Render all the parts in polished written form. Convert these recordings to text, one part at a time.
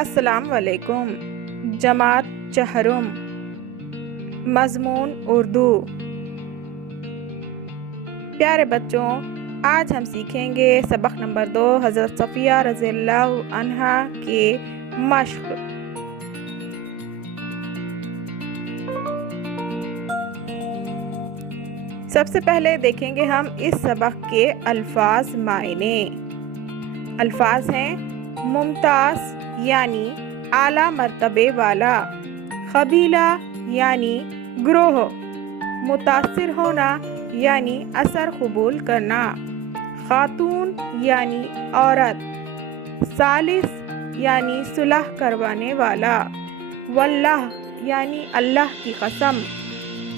السلام علیکم۔ جماعت چہرم، مضمون اردو۔ پیارے بچوں، آج ہم سیکھیں گے سبق نمبر 2 حضرت صفیہ رضی اللہ عنہا کے مشق۔ سب سے پہلے دیکھیں گے ہم اس سبق کے الفاظ معنی۔ الفاظ ہیں ممتاز یعنی اعلیٰ مرتبے والا، قبیلہ یعنی گروہ، متاثر ہونا یعنی اثر قبول کرنا، خاتون یعنی عورت، ثالث یعنی صلح کروانے والا، واللہ یعنی اللہ کی قسم،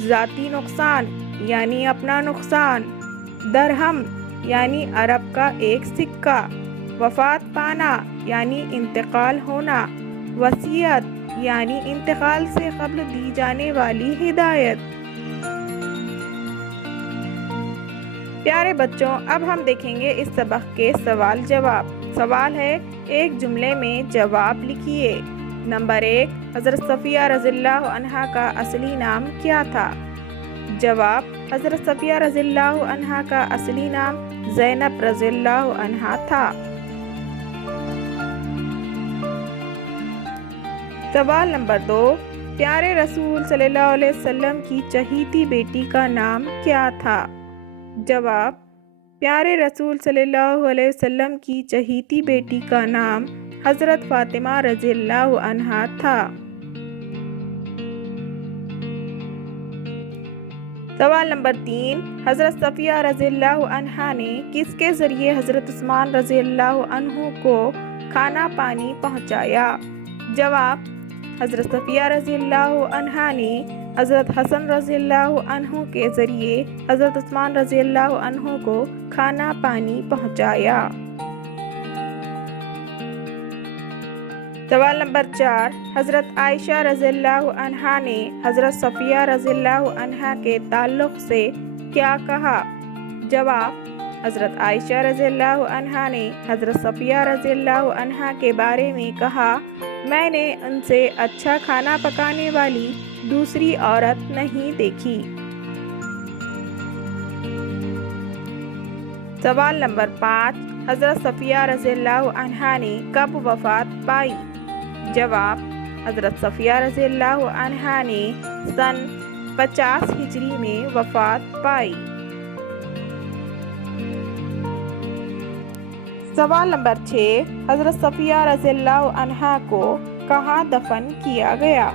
ذاتی نقصان یعنی اپنا نقصان، درہم یعنی عرب کا ایک سکہ، وفات پانا یعنی انتقال ہونا، وصیت یعنی انتقال سے قبل دی جانے والی ہدایت۔ پیارے بچوں، اب ہم دیکھیں گے اس سبق کے سوال جواب۔ سوال ہے، ایک جملے میں جواب لکھیے۔ نمبر 1، حضرت صفیہ رضی اللہ عنہا کا اصلی نام کیا تھا؟ جواب، حضرت صفیہ رضی اللہ عنہا کا اصلی نام زینب رضی اللہ عنہا تھا۔ سوال نمبر 2، پیارے رسول صلی اللہ علیہ وسلم کی چہیتی بیٹی کا نام کیا تھا؟ جواب، پیارے رسول صلی اللہ علیہ وسلم کی چہیتی بیٹی کا نام حضرت فاطمہ رضی اللہ عنہا تھا۔ سوال نمبر 3، حضرت صفیہ رضی اللہ عنہا نے کس کے ذریعے حضرت عثمان رضی اللہ عنہ کو کھانا پانی پہنچایا؟ جواب، حضرت صفیہ رضی اللہ عنہا نے حضرت حسن رضی اللہ عنہ کے ذریعے حضرت عثمان رضی اللہ عنہ کو کھانا پانی پہنچایا۔ سوال نمبر 4، حضرت عائشہ رضی اللہ عنہا نے حضرت صفیہ رضی اللہ عنہا کے تعلق سے کیا کہا؟ جواب، حضرت عائشہ رضی اللہ عنہا نے حضرت صفیہ رضی اللہ عنہا کے بارے میں کہا، میں نے ان سے اچھا کھانا پکانے والی دوسری عورت نہیں دیکھی۔ سوال نمبر 5، حضرت صفیہ رضی اللہ عنہا نے کب وفات پائی؟ جواب، حضرت صفیہ رضی اللہ عنہا نے سن 50 ہجری میں وفات پائی۔ سوال نمبر 6، حضرت صفیہ رضی اللہ عنہا کو کہاں دفن کیا گیا؟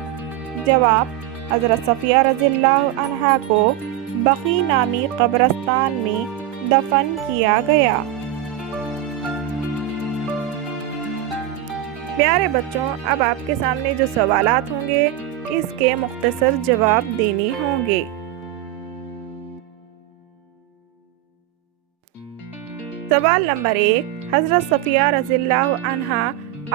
جواب، حضرت صفیہ رضی اللہ عنہا کو بقیع نامی قبرستان میں دفن کیا گیا۔ پیارے بچوں، اب آپ کے سامنے جو سوالات ہوں گے اس کے مختصر جواب دینے ہوں گے۔ سوال نمبر 1، حضرت صفیہ رضی اللہ عنہا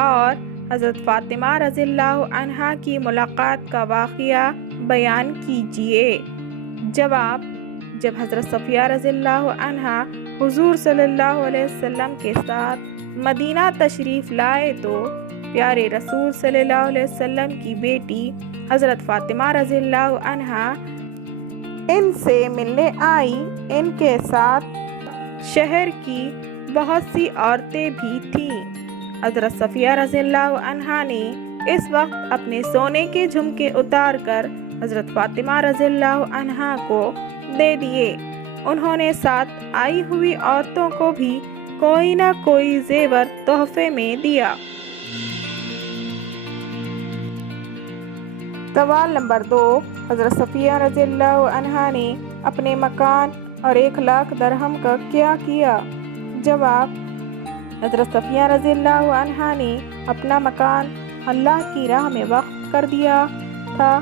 اور حضرت فاطمہ رضی اللہ عنہا کی ملاقات کا واقعہ بیان کیجیے۔ جواب، جب حضرت صفیہ رضی اللہ عنہا حضور صلی اللہ علیہ وسلم کے ساتھ مدینہ تشریف لائے تو پیارے رسول صلی اللہ علیہ وسلم کی بیٹی حضرت فاطمہ رضی اللہ عنہا ان سے ملنے آئی۔ ان کے ساتھ شہر کی بہت سی عورتیں بھی تھیں۔ حضرت صفیہ رضی اللہ عنہا نے اس وقت اپنے سونے کے جھمکے اتار کر حضرت فاطمہ رضی اللہ عنہا کو دے دیے۔ انہوں نے ساتھ آئی ہوئی عورتوں کو بھی کوئی نہ کوئی زیور تحفے میں دیا۔ سوال نمبر 2، حضرت صفیہ رضی اللہ عنہا نے اپنے مکان اور 1 لاکھ درہم کا کیا کیا؟ جواب، حضرت صفیہ رضی اللہ عنہا نے اپنا مکان اللہ کی راہ میں وقف کر دیا تھا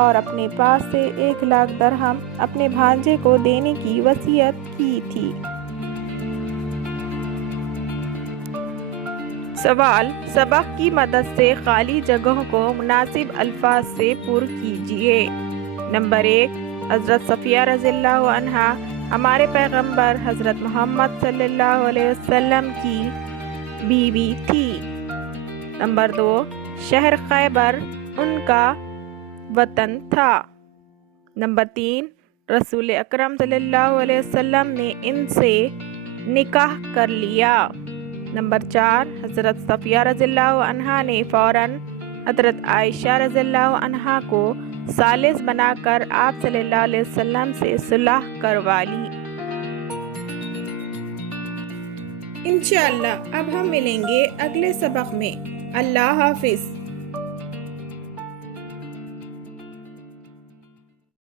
اور اپنے پاس سے 1 لاکھ درہم اپنے بھانجے کو دینے کی وصیت کی تھی۔ سوال، سبق کی مدد سے خالی جگہوں کو مناسب الفاظ سے پر کیجیے۔ نمبر 1، حضرت صفیہ رضی اللہ عنہا ہمارے پیغمبر حضرت محمد صلی اللہ علیہ وسلم کی بیوی تھی۔ نمبر 2، شہر خیبر ان کا وطن تھا۔ نمبر 3، رسول اکرم صلی اللہ علیہ وسلم نے ان سے نکاح کر لیا۔ نمبر 4، حضرت صفیہ رضی اللہ عنہا نے فوراً حضرت عائشہ رضی اللہ عنہا کو ثالث بنا کر آپ صلی اللہ علیہ وسلم سے صلح کروا لی۔ انشاءاللہ اب ہم ملیں گے اگلے سبق میں۔ اللہ حافظ۔